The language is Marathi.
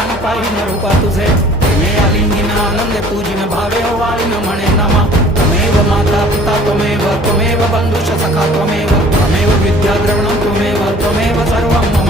प्राण पाहिन रूपा तुझे प्रेमे आलिंगिन आनंदे पूजिन भावे वाळीन म्हणे नमा त्वमेव माता पिता त्वमेव त्वमेव बंधुश सखा त्वमेव त्वमेव विद्या द्रवणं त्वमेव त्वमेव सर्वं मम